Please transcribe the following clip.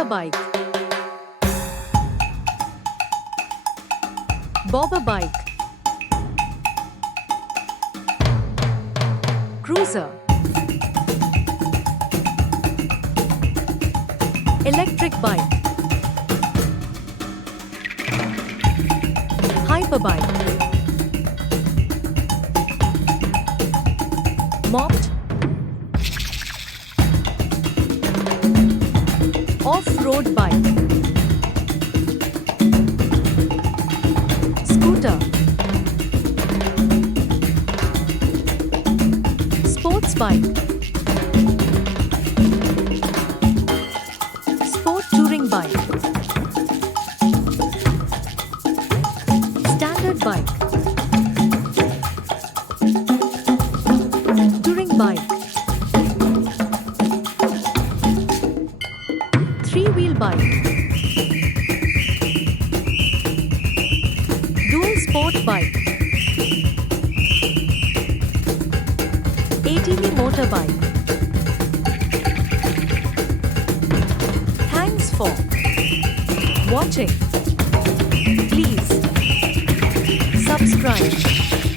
motorbike, bobber bike, cruiser, electric bike, hyperbike, mopped, off-road bike, scooter, sports bike, sport touring bike, standard bike, touring bike, three-wheel bike, dual sport bike, ATV motorbike. Thanks for watching. Please subscribe.